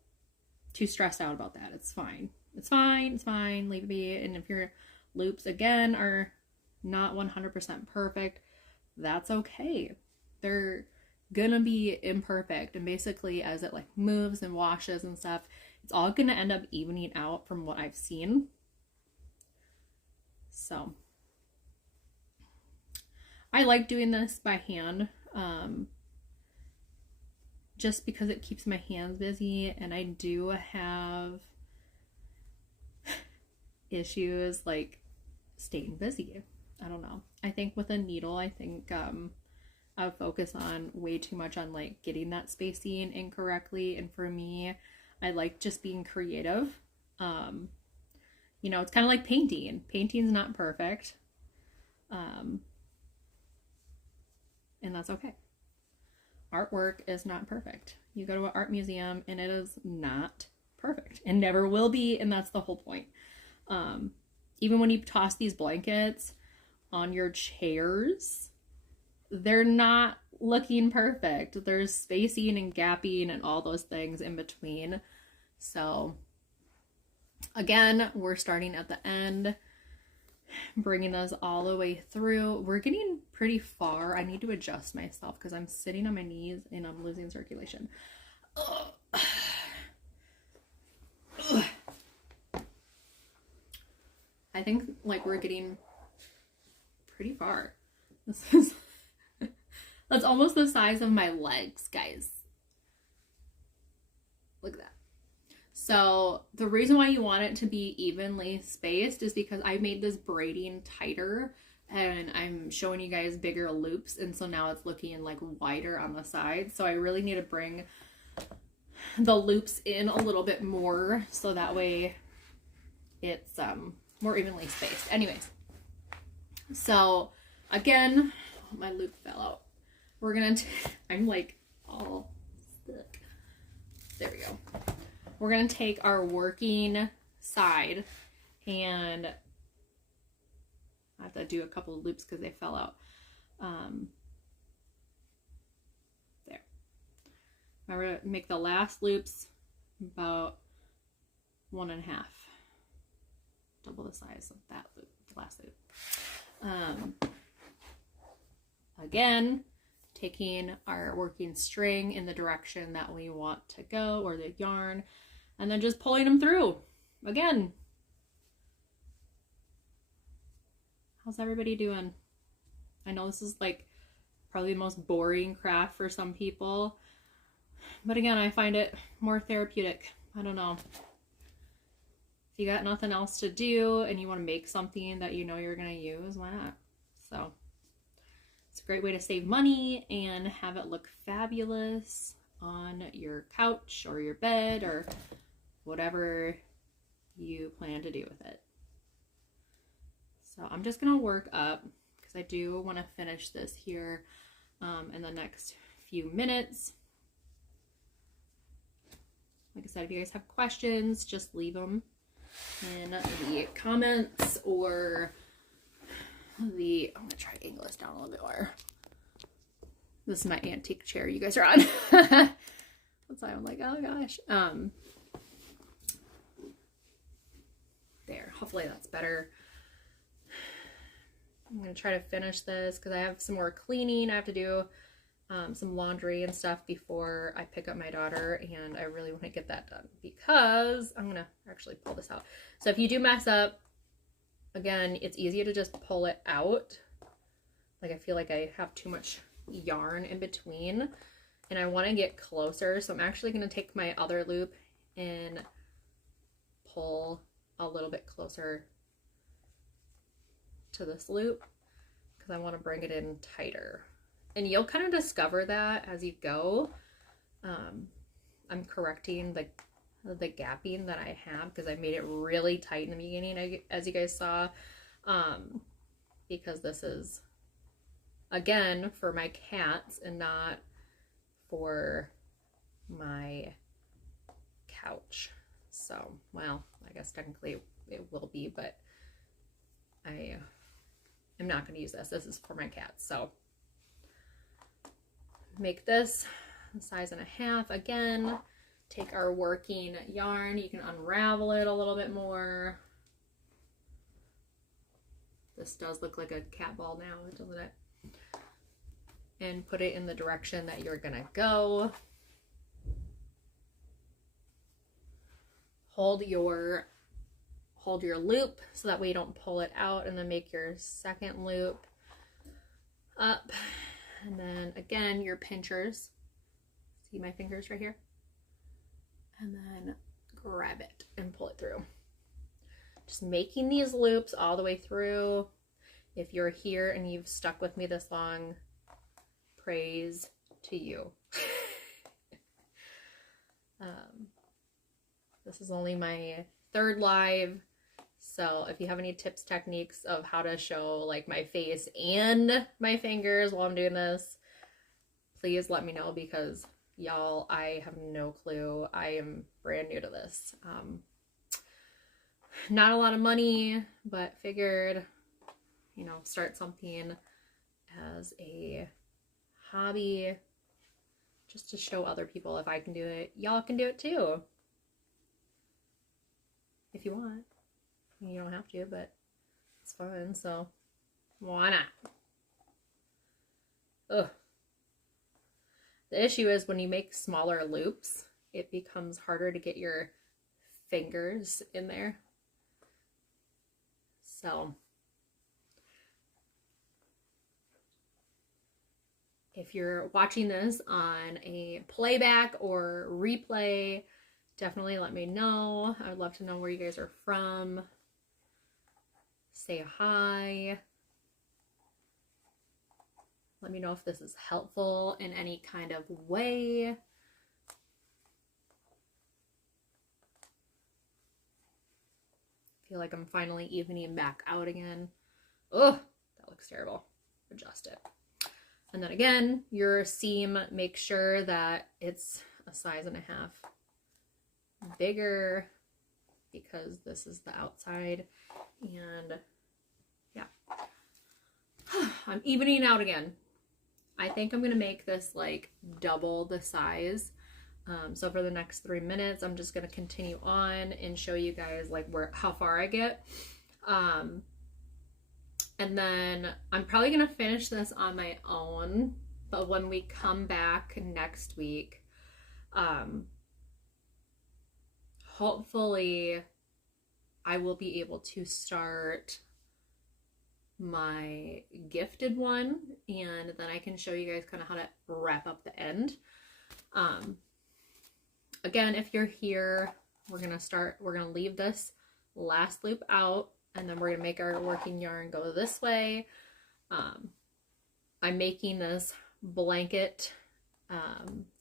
too stressed out about that. It's fine. It's fine. It's fine. Leave it be. And if your loops again are not 100% perfect, that's okay. They're gonna be imperfect, and basically as it like moves and washes and stuff, it's all gonna end up evening out from what I've seen. So I like doing this by hand, just because it keeps my hands busy, and I do have issues like staying busy. I don't know. I think with a needle, I think I would focus on way too much on like getting that spacing incorrectly. And for me, I like just being creative. You know, it's kind of like painting. Painting's not perfect. And that's okay. Artwork is not perfect. You go to an art museum and it is not perfect and never will be. And that's the whole point. Even when you toss these blankets on your chairs, they're not looking perfect. There's spacing and gapping and all those things in between. So again, we're starting at the end, bringing those all the way through. We're getting pretty far. I need to adjust myself because I'm sitting on my knees and I'm losing circulation. Ugh. Ugh. I think like we're getting pretty far. This is that's almost the size of my legs, guys. Look at that. So the reason why you want it to be evenly spaced is because I made this braiding tighter and I'm showing you guys bigger loops, and so now it's looking like wider on the side. So I really need to bring the loops in a little bit more so that way it's more evenly spaced. Anyways, so again, my loop fell out. We're gonna I'm like all stuck. There we go. We're gonna take our working side, and I have to do a couple of loops because they fell out. There. I'm gonna make the last loops about 1.5, double the size of that loop, the last loop. Again, taking our working string in the direction that we want to go, or the yarn, and then just pulling them through. Again, how's everybody doing? I know this is like probably the most boring craft for some people, but again, I find it more therapeutic. I don't know. If you got nothing else to do and you want to make something that you know you're going to use, why not? So it's a great way to save money and have it look fabulous on your couch or your bed or whatever you plan to do with it. So I'm just going to work up because I do want to finish this here in the next few minutes. Like I said, if you guys have questions, just leave them in the comments or I'm going to try to angle this down a little bit more. This is my antique chair you guys are on. That's why I'm like, oh gosh. There, hopefully that's better. I'm going to try to finish this because I have some more cleaning. I have to do some laundry and stuff before I pick up my daughter, and I really want to get that done because I'm going to actually pull this out. So if you do mess up, again, it's easier to just pull it out. Like I feel like I have too much yarn in between and I want to get closer. So I'm actually going to take my other loop and pull a little bit closer to this loop because I want to bring it in tighter. And you'll kind of discover that as you go. I'm correcting the gapping that I have because I made it really tight in the beginning, as you guys saw, because this is again for my cats and not for my couch. So, well, I guess technically it will be, but I am not going to use this. This is for my cats. So make this a size and a half. Again, take our working yarn. You can unravel it a little bit more. This does look like a cat ball now, doesn't it? And put it in the direction that you're gonna go. Hold your loop so that way you don't pull it out, and then make your second loop up. And then again, your pinchers. See my fingers right here? And then grab it and pull it through. Just making these loops all the way through. If you're here and you've stuck with me this long, praise to you. This is only my third live, so if you have any tips, techniques of how to show like my face and my fingers while I'm doing this, please let me know, because y'all, I have no clue. I am brand new to this. Not a lot of money, but figured, you know, start something as a hobby just to show other people if I can do it. Y'all can do it too. If you want. You don't have to, but it's fun, so why not? Ugh. The issue is when you make smaller loops, it becomes harder to get your fingers in there. So if you're watching this on a playback or replay, definitely let me know. I would love to know where you guys are from. Say hi. Let me know if this is helpful in any kind of way. Feel like I'm finally evening back out again. Oh, that looks terrible. Adjust it. And then again, your seam, make sure that it's a size and a half bigger, because this is the outside. And yeah, I'm evening out again. I think I'm gonna make this like double the size. So for the next 3 minutes, I'm just gonna continue on and show you guys like how far I get. And then I'm probably gonna finish this on my own, but when we come back next week, hopefully I will be able to start my gifted one, and then I can show you guys kind of how to wrap up the end. Again, if you're here, we're gonna leave this last loop out, and then we're gonna make our working yarn go this way. I'm making this blanket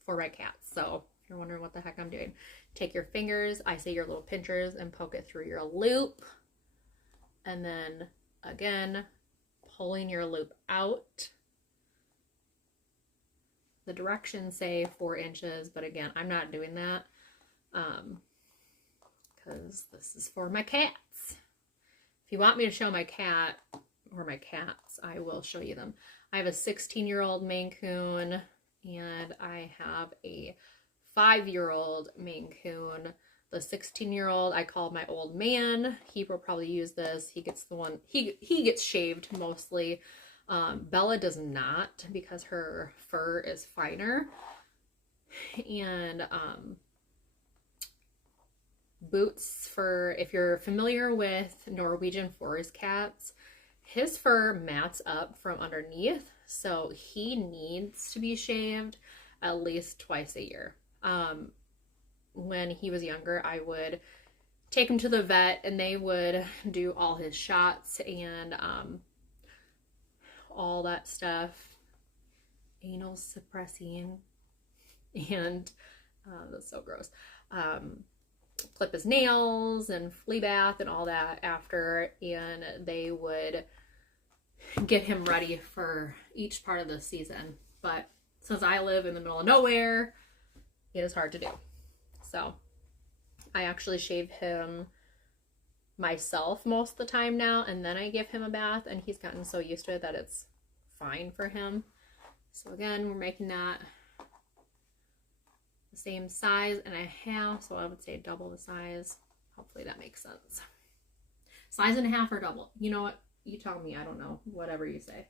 for my cats. So if you're wondering what the heck I'm doing, take your fingers, I say your little pinchers, and poke it through your loop. And then again, pulling your loop out. The directions say 4 inches, but again, I'm not doing that because this is for my cats. If you want me to show my cat or my cats, I will show you them. I have a 16-year-old Maine Coon, and I have a 5-year-old Maine Coon. The 16-year-old I call my old man. He will probably use this. He gets the one, he gets shaved mostly. Bella does not, because her fur is finer. And Boots, for if you're familiar with Norwegian forest cats, his fur mats up from underneath, so he needs to be shaved at least twice a year. When he was younger, I would take him to the vet and they would do all his shots and all that stuff, anal suppressing, and that's so gross. Clip his nails and flea bath and all that after, and they would get him ready for each part of the season. But since I live in the middle of nowhere, it is hard to do. So I actually shave him myself most of the time now, and then I give him a bath, and he's gotten so used to it that it's fine for him. So again, we're making that the same size and a half, so I would say double the size. Hopefully that makes sense. Size and a half or double? You know what? You tell me. I don't know. Whatever you say.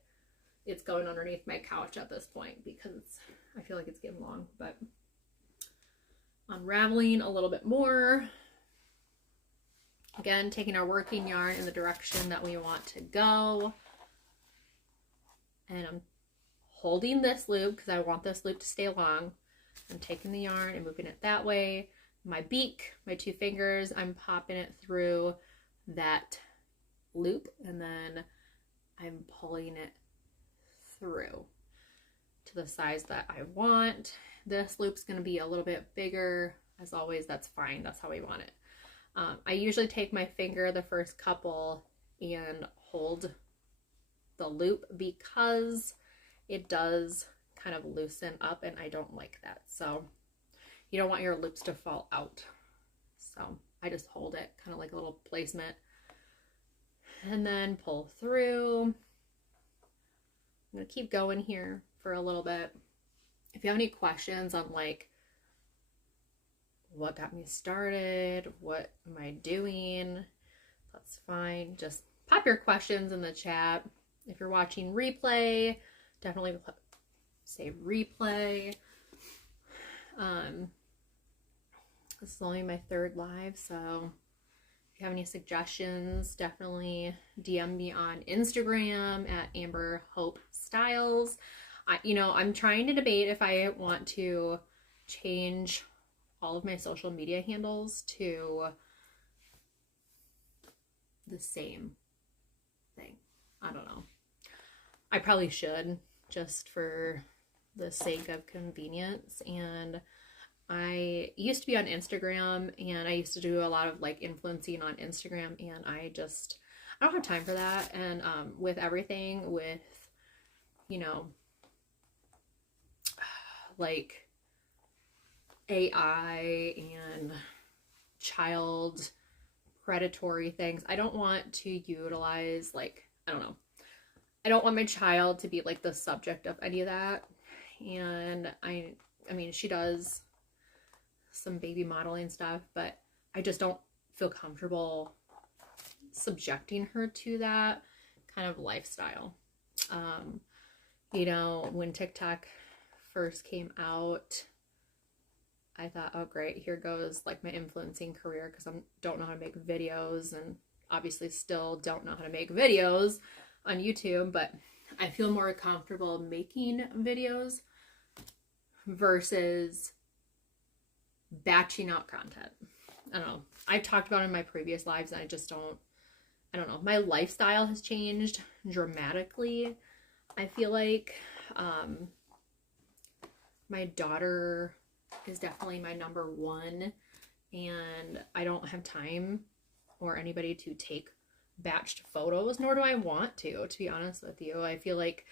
It's going underneath my couch at this point because I feel like it's getting long, but unraveling a little bit more. Again, taking our working yarn in the direction that we want to go. And I'm holding this loop because I want this loop to stay long. I'm taking the yarn and moving it that way. My beak, my 2 fingers, I'm popping it through that loop, and then I'm pulling it through to the size that I want. This loop's going to be a little bit bigger. As always, that's fine. That's how we want it. I usually take my finger the first couple and hold the loop because it does kind of loosen up, and I don't like that. So you don't want your loops to fall out. So I just hold it kind of like a little placement and then pull through. I'm going to keep going here for a little bit. If you have any questions on like what got me started, what am I doing, that's fine. Just pop your questions in the chat. If you're watching replay, definitely say replay. This is only my 3rd live, so if you have any suggestions, definitely DM me on Instagram at Amber Hope Styles. I'm trying to debate if I want to change all of my social media handles to the same thing. I don't know. I probably should, just for the sake of convenience. And I used to be on Instagram, and I used to do a lot of like influencing on Instagram, and I don't have time for that. And with everything with, like AI and child predatory things, I don't want to utilize, like, I don't know. I don't want my child to be like the subject of any of that. And I mean, she does some baby modeling stuff, but I just don't feel comfortable subjecting her to that kind of lifestyle. When TikTok first came out, I thought, oh great, here goes like my influencing career, because I don't know how to make videos, and obviously still don't know how to make videos on YouTube, but I feel more comfortable making videos versus batching out content. I don't know. I've talked about it in my previous lives, and I don't know. My lifestyle has changed dramatically. I feel like my daughter is definitely my number one, and I don't have time or anybody to take batched photos, nor do I want to be honest with you. I feel like,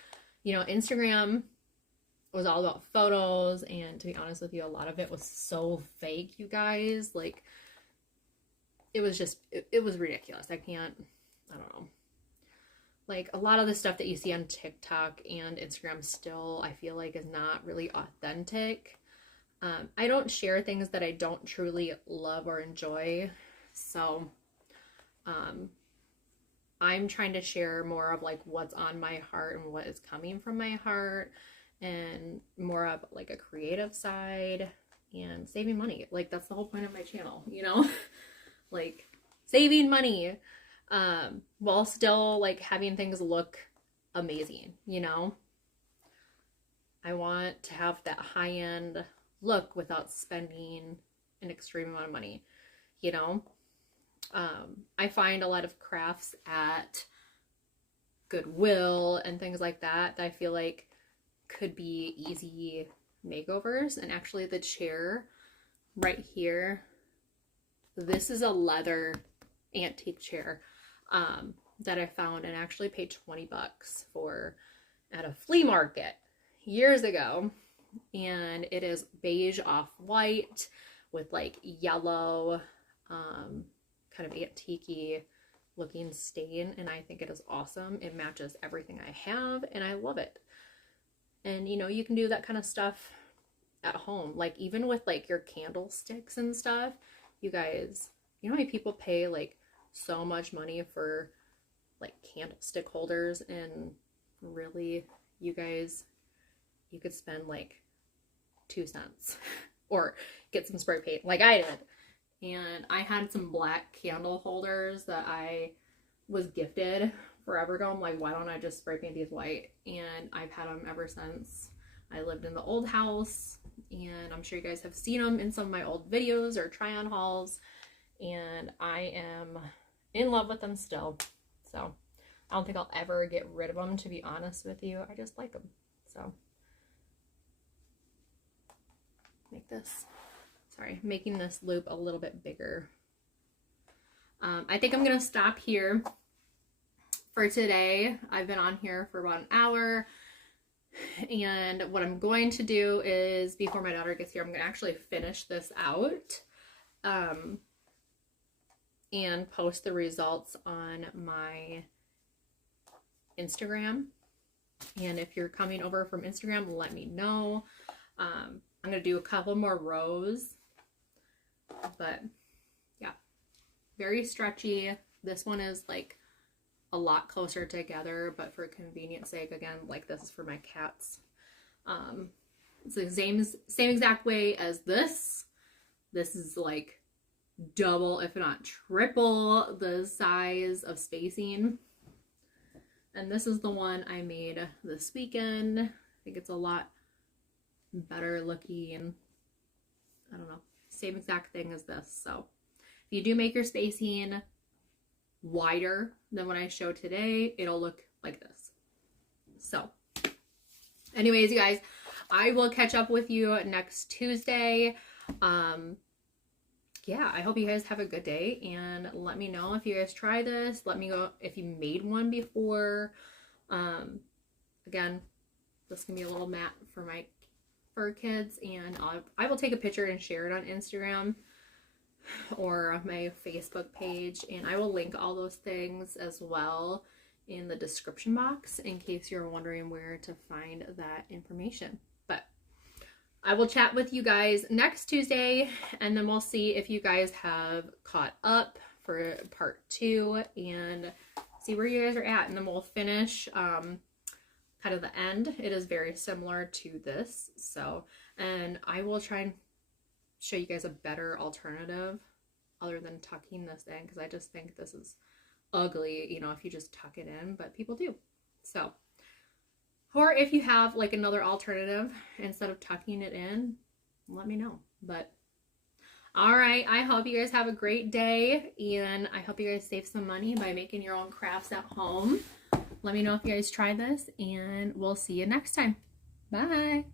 Instagram was all about photos, and to be honest with you, a lot of it was so fake, you guys. Like, it was just, it was ridiculous. I don't know. Like, a lot of the stuff that you see on TikTok and Instagram still, I feel like, is not really authentic. I don't share things that I don't truly love or enjoy. So, I'm trying to share more of like what's on my heart and what is coming from my heart, and more of like a creative side and saving money. Like, that's the whole point of my channel, like saving money, while still like having things look amazing. I want to have that high-end look without spending an extreme amount of money. I find a lot of crafts at Goodwill and things like that I feel like could be easy makeovers. And actually, the chair right here, this is a leather antique chair that I found and actually paid 20 bucks for at a flea market years ago. And it is beige off white with like yellow kind of antique-y looking stain, and I think it is awesome. It matches everything I have, and I love it. And you know, you can do that kind of stuff at home, like even with like your candlesticks and stuff. You guys, you know how many people pay like so much money for like candlestick holders, and really, you guys, you could spend like 2 cents or get some spray paint like I did. And I had some black candle holders that I was gifted forever ago. I'm like, why don't I just spray paint these white? And I've had them ever since I lived in the old house. And I'm sure you guys have seen them in some of my old videos or try on hauls. And I am in love with them still. So I don't think I'll ever get rid of them, to be honest with you. I just like them. So making this loop a little bit bigger. I think I'm gonna stop here for today. I've been on here for about an hour, and what I'm going to do is, before my daughter gets here, I'm gonna actually finish this out and post the results on my Instagram. And if you're coming over from Instagram, let me know. I'm gonna do a couple more rows, but yeah, very stretchy. This one is like a lot closer together, but for convenience sake, again, like this is for my cats. It's the same exact way as this. This is like double, if not triple, the size of spacing. And this is the one I made this weekend. I think it's a lot better looking. I don't know, same exact thing as this. So if you do make your spacing wider than what I showed today, it'll look like this. So anyways, you guys, I will catch up with you next Tuesday. Yeah, I hope you guys have a good day, and let me know if you guys try this. Let me know if you made one before. Again, this can be a little mat for my fur kids, and I will take a picture and share it on Instagram or my Facebook page, and I will link all those things as well in the description box in case you're wondering where to find that information. But I will chat with you guys next Tuesday, and then we'll see if you guys have caught up for part 2 and see where you guys are at, and then we'll finish kind of the end. It is very similar to this, so, and I will try and show you guys a better alternative other than tucking this in, because I just think this is ugly, you know, if you just tuck it in, but people do. So, or if you have like another alternative instead of tucking it in, let me know. But all right, I hope you guys have a great day, and I hope you guys save some money by making your own crafts at home. Let me know if you guys try this, and we'll see you next time. Bye.